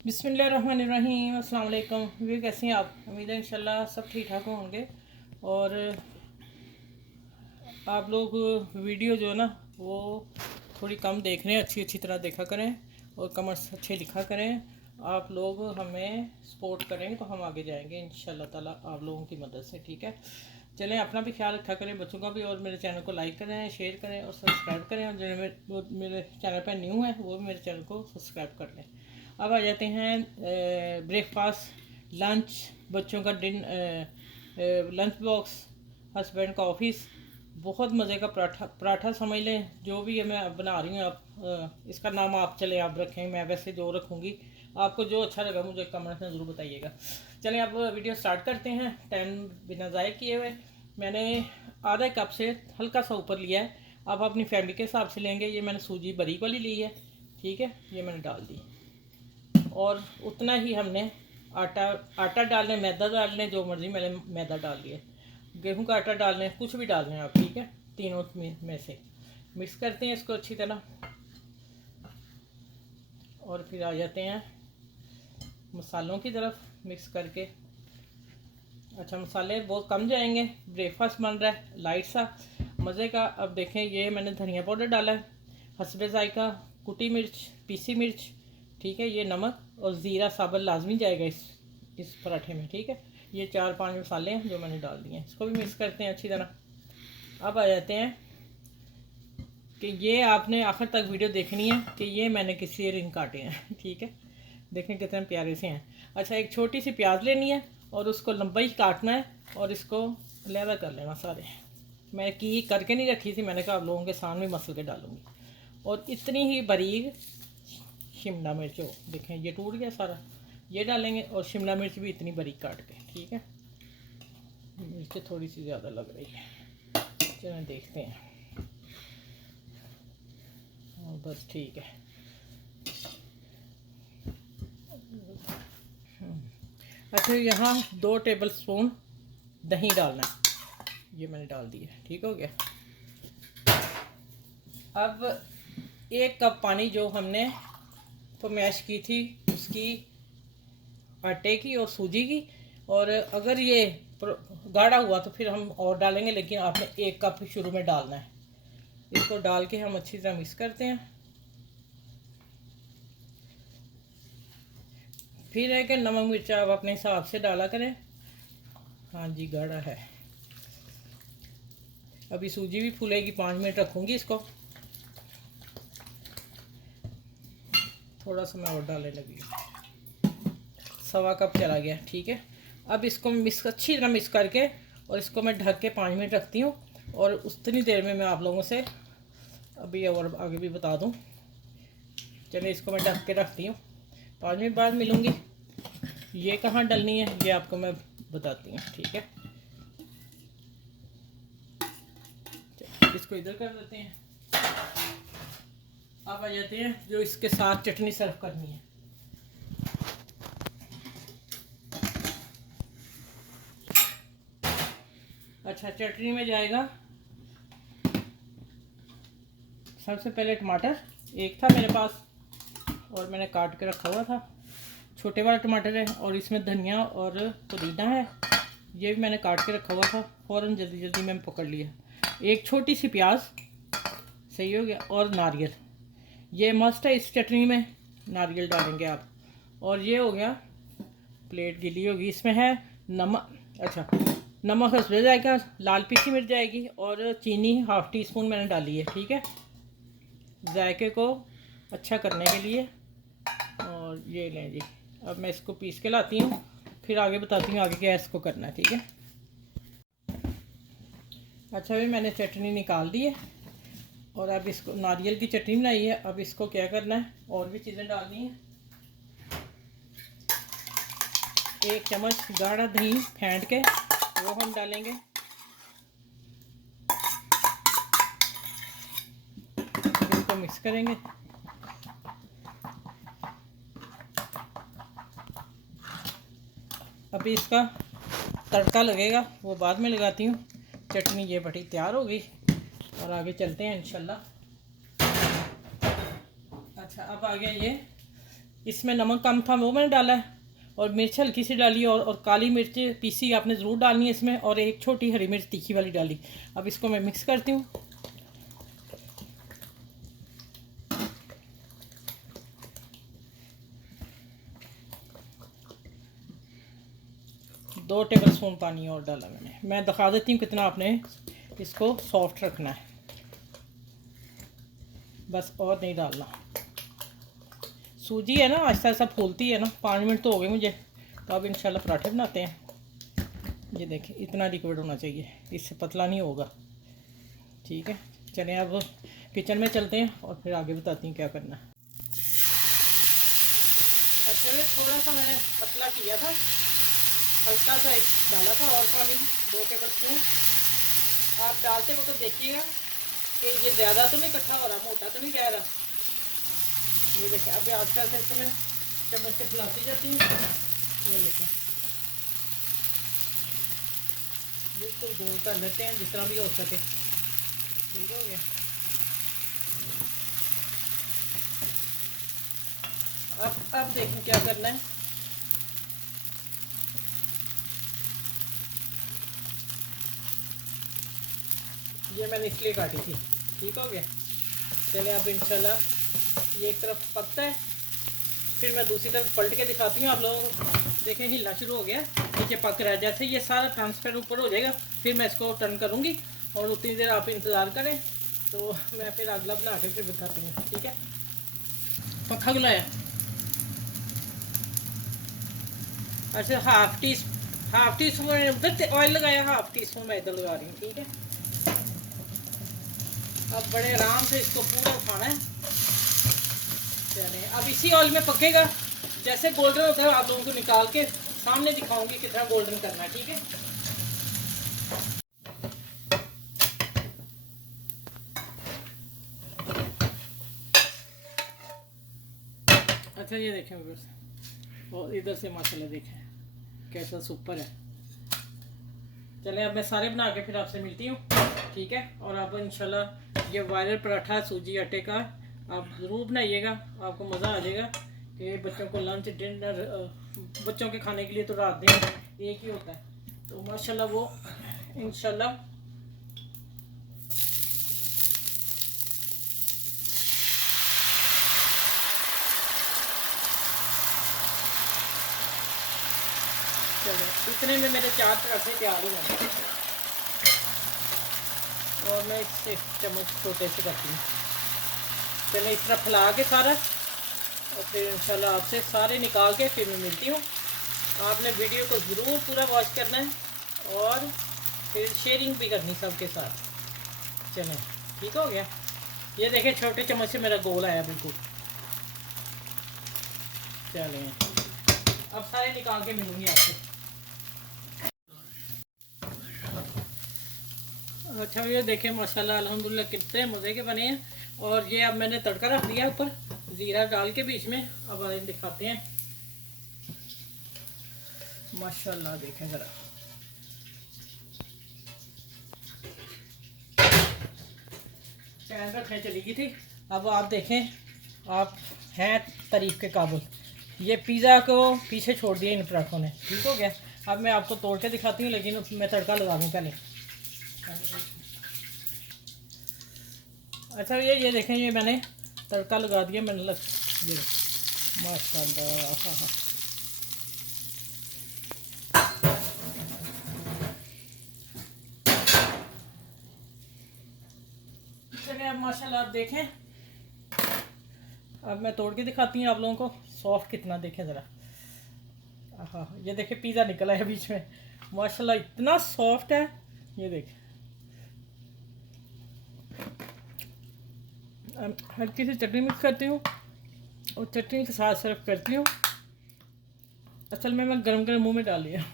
बिस्मिल्लाहिर्रहमानिर्रहीम। अस्सलाम वालेकुम। वे कैसे हैं आप? उम्मीद है इंशाल्लाह सब ठीक ठाक होंगे। और आप लोग वीडियो जो है ना वो थोड़ी कम देख रहे हैं, अच्छी अच्छी तरह देखा करें और कमेंट्स अच्छे लिखा करें। आप लोग हमें सपोर्ट करेंगे तो हम आगे जाएंगे इंशाल्लाह ताला आप लोगों की मदद से। ठीक है, चलें, अपना भी ख्याल रखा करें, बच्चों का भी। और मेरे चैनल को लाइक करें, शेयर करें और सब्सक्राइब करें। और जो मेरे चैनल पर न्यू है वो भी मेरे चैनल को सब्सक्राइब कर लें। अब आ जाते हैं ब्रेकफास्ट, लंच, बच्चों का लंच बॉक्स, हस्बैंड का ऑफिस। बहुत मज़े का पराठा पराठा समझ लें, जो भी है मैं अब बना रही हूँ। आप इसका नाम आप चले आप रखें, मैं वैसे जो रखूँगी। आपको जो अच्छा लगा मुझे कमेंट में ज़रूर बताइएगा। चलें अब वीडियो स्टार्ट करते हैं। टाइम बिना ज़ाय किए हुए मैंने आधा कप से हल्का सा ऊपर लिया है। आप अपनी फैमिली के हिसाब से लेंगे। ये मैंने सूजी बारीक वाली ली है, ठीक है, ये मैंने डाल दी। और उतना ही हमने आटा डाल लें, मैदा डाल लें, जो मर्ज़ी मैंने मैदा डाल लिया। गेहूं का आटा डाल लें, कुछ भी डाल लें आप, ठीक है। तीनों में से मिक्स करते हैं इसको अच्छी तरह। और फिर आ जाते हैं मसालों की तरफ मिक्स करके। अच्छा, मसाले बहुत कम जाएंगे, ब्रेकफास्ट बन रहा है लाइट सा मज़े का। अब देखें, ये मैंने धनिया पाउडर डाला है, हस्बे जायका, कुटी मिर्च, पीसी मिर्च, ठीक है, ये नमक और ज़ीरा साबुत लाजमी जाएगा इस पराठे में, ठीक है। ये 4-5 मसाले हैं जो मैंने डाल दिए हैं। इसको भी मिक्स करते हैं अच्छी तरह। अब आ जाते हैं कि ये आपने आखिर तक वीडियो देखनी है कि ये मैंने किसी रिंग काटे हैं, ठीक है। देखें कितने प्यारे से हैं। अच्छा, एक छोटी सी प्याज लेनी है और उसको लंबा ही काटना है और इसको लहदा कर लेना सारे। मैं की करके नहीं रखी थी, मैंने कहा आप लोगों के सामने मसल के डालूंगी। और इतनी ही बारीक शिमला मिर्च हो, देखें ये टूट गया सारा, ये डालेंगे। और शिमला मिर्च भी इतनी बारीक काट के, ठीक है। मिर्च थोड़ी सी ज़्यादा लग रही है, चलें देखते हैं। और बस ठीक है। अच्छा, यहाँ 2 टेबल स्पून दही डालना है, ये मैंने डाल दिया, ठीक हो गया। अब 1 कप पानी जो हमने मैश की थी उसकी, आटे की और सूजी की। और अगर ये गाढ़ा हुआ तो फिर हम और डालेंगे, लेकिन आपने 1 कप शुरू में डालना है। इसको डाल के हम अच्छी तरह मिक्स करते हैं। फिर है कि नमक मिर्च आप अपने हिसाब से डाला करें। हाँ जी, गाढ़ा है। अभी सूजी भी फूलेगी, 5 मिनट रखूँगी इसको। थोड़ा सा मैं और डालने लगी, 1.25 कप चला गया, ठीक है। अब इसको मिक्स अच्छी तरह मिक्स करके और इसको मैं ढक के 5 मिनट रखती हूँ। और उतनी देर में मैं आप लोगों से अभी और आगे भी बता दूँ। चलिए, इसको मैं ढक के रखती हूँ, 5 मिनट बाद मिलूँगी। ये कहाँ डलनी है ये आपको मैं बताती हूँ, ठीक है। इसको इधर कर देते हैं। अब आ जाते हैं जो इसके साथ चटनी सर्व करनी है। अच्छा, चटनी में जाएगा सबसे पहले टमाटर, एक था मेरे पास और मैंने काट के रखा हुआ था, छोटे वाला टमाटर है। और इसमें धनिया और पुदीना है, ये भी मैंने काट के रखा हुआ था, फ़ौरन जल्दी जल्दी मैंने पकड़ लिया। एक छोटी सी प्याज, सही हो गया। और नारियल, ये मस्ट है इस चटनी में, नारियल डालेंगे आप। और ये हो गया, प्लेट गीली होगी। इसमें है नमक, अच्छा नमक हस्बे जाएगा, लाल पीसी मिर्च जाएगी और चीनी 1/2 टीस्पून मैंने डाली है, ठीक है, जायके को अच्छा करने के लिए। और ये लें जी, अब मैं इसको पीस के लाती हूँ, फिर आगे बताती हूँ आगे क्या इसको करना है, ठीक है। अच्छा, भी मैंने चटनी निकाल दी है और अब इसको नारियल की चटनी बनाई है। अब इसको क्या करना है, और भी चीज़ें डालनी है। 1 चम्मच गाढ़ा दही फेंट के वो हम डालेंगे। इसको मिक्स करेंगे। अभी इसका तड़का लगेगा, वो बाद में लगाती हूँ। चटनी ये बड़ी तैयार हो गई और आगे चलते हैं इंशाल्लाह। अच्छा, अब आ गया ये इसमें नमक कम था वो मैंने डाला है, और मिर्च हल्की सी डाली, और काली मिर्च पीसी आपने ज़रूर डालनी है इसमें, और एक छोटी हरी मिर्च तीखी वाली डाली। अब इसको मैं मिक्स करती हूँ। 2 टेबल स्पून पानी और डाला मैंने। मैं दिखा देती हूँ कितना आपने इसको सॉफ्ट रखना है, बस और नहीं डालना। सूजी है ना आहिस्ता आहिस्ता फूलती है ना। 5 मिनट तो हो गए मुझे, तो अब इंशाल्लाह पराठे बनाते हैं। ये देखें इतना लिक्विड होना चाहिए, इससे पतला नहीं होगा। ठीक है, चलें अब किचन में चलते हैं और फिर आगे बताती हूँ क्या करना है। अच्छा, ये थोड़ा सा मैंने पतला किया था, हल्का सा एक डाला था और पानी 2 टेबल स्पून। आप डालते वक्त तो देखिएगा कि ये ज़्यादा तो नहीं इकट्ठा हो रहा, मोटा तो नहीं जा रहा। ये देखें, अभी आजकल से इसमें चम्मच से फैलाती जाती हूँ। ये देखें बिल्कुल गोल कर लेते हैं जितना भी हो सके। ठीक हो गया। अब देखें क्या करना है। ये मैंने इसलिए काटी थी। ठीक हो गया। चले अब इंशाल्लाह ये एक तरफ पकता है, फिर मैं दूसरी तरफ पलट के दिखाती हूँ आप लोगों को। देखें हिलना शुरू हो गया, नीचे पक रहा है। जैसे ये सारा ट्रांसफर ऊपर हो जाएगा फिर मैं इसको टर्न करूँगी, और उतनी देर आप इंतज़ार करें, तो मैं फिर अगला बना के फिर दिखाती हूँ। ठीक है, पक्का बुलाया। अच्छा, हाफ टी स्पून उधर ऑयल लगाया, हाफ टी स्पून मैं इधर लगा रही हूँ। ठीक है, अब बड़े आराम से इसको पूरा उठाना है। चलिए अब इसी ऑयल में पकेगा, जैसे गोल्डन होता है आप लोगों को निकाल के सामने दिखाऊंगी कितना गोल्डन करना है। ठीक है, अच्छा ये देखें उधर से, और इधर से माशाल्लाह देखें कैसा सुपर है। चलें अब मैं सारे बना के फिर आपसे मिलती हूँ। ठीक है, और आप इंशाल्लाह ये वायरल पराठा सूजी आटे का आप ज़रूर बनाइएगा, आपको मज़ा आ जाएगा। कि बच्चों को लंच डिनर, बच्चों के खाने के लिए तो रात दिन एक ही होता है, तो माशाल्लाह वो इंशाल्लाह चलो इतने में मेरे 4 पराठे तैयार हो जाएंगे, और मैं इससे चम्मच छोटे से करती हूँ। चलो इस तरह फैला के सारा, और फिर इंशाल्लाह आपसे सारे निकाल के फिर मैं मिलती हूँ। आपने वीडियो को ज़रूर पूरा वॉच करना है, और फिर शेयरिंग भी करनी सबके साथ। चलें ठीक हो गया। ये देखें छोटे चम्मच से मेरा गोल आया बिल्कुल। चलें अब सारे निकाल के मिलूँगी आपसे। अच्छा ये देखें माशाल्लाह अल्हम्दुलिल्लाह कितने मज़े के बने हैं। और ये अब मैंने तड़का रख दिया ऊपर ज़ीरा डाल के बीच में। अब दिखाते हैं माशाल्लाह, देखें ज़रा चैन रखने चली गई थी। अब आप देखें, आप हैं तारीफ के काबिल। ये पिज़्ज़ा को पीछे छोड़ दिया इन पराठों ने। ठीक हो गया, अब मैं आपको तोड़ के दिखाती हूँ, लेकिन मैं तड़का लगा दूँ पहले। अच्छा ये देखें, ये मैंने तड़का लगा दिया मैंने ये माशाल्लाह। हाँ हाँ, चलिए अब माशाल्लाह आप देखें, अब मैं तोड़ के दिखाती हूँ आप लोगों को सॉफ्ट कितना। देखें ज़रा, हाँ ये देखें पिज़्ज़ा निकला है बीच में, माशाल्लाह इतना सॉफ्ट है। ये देखें हल्की सी चटनी मिक्स करती हूँ, और चटनी के साथ सर्व करती हूँ। असल में मैं गरम गरम मुंह में डाल लिया।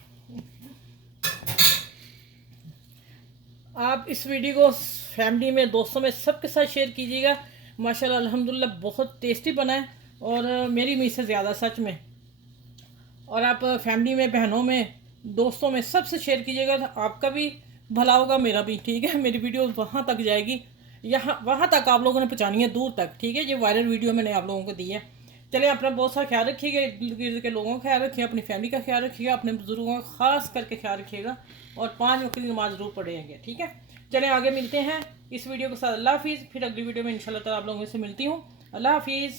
आप इस वीडियो को फैमिली में, दोस्तों में, सबके साथ शेयर कीजिएगा। माशाल्लाह अल्हम्दुलिल्लाह बहुत टेस्टी बना है, और मेरी मीज़ से ज़्यादा सच में। और आप फैमिली में, बहनों में, दोस्तों में सबसे शेयर कीजिएगा, तो आपका भी भला होगा, मेरा भी। ठीक है, मेरी वीडियो वहाँ तक जाएगी, यहाँ वहाँ तक आप लोगों ने पहुँचानी है, दूर तक। ठीक है, ये वायरल वीडियो मैंने आप लोगों को दी है। चलें, अपना बहुत सा ख्याल रखिएगा, इर्द गिर्द के लोगों का ख्याल रखिएगा, अपनी फैमिली का ख्याल रखिएगा, अपने बुजुर्गों का खास करके ख्याल रखिएगा और 5 वक्त की नमाज जरूर पढ़ेंगे। ठीक है, चलें आगे मिलते हैं इस वीडियो के साथ। अल्लाह हाफिज़। फिर अगली वीडियो में इंशाल्लाह ताला आप लोगों से मिलती हूँ। अल्लाह हाफिज़।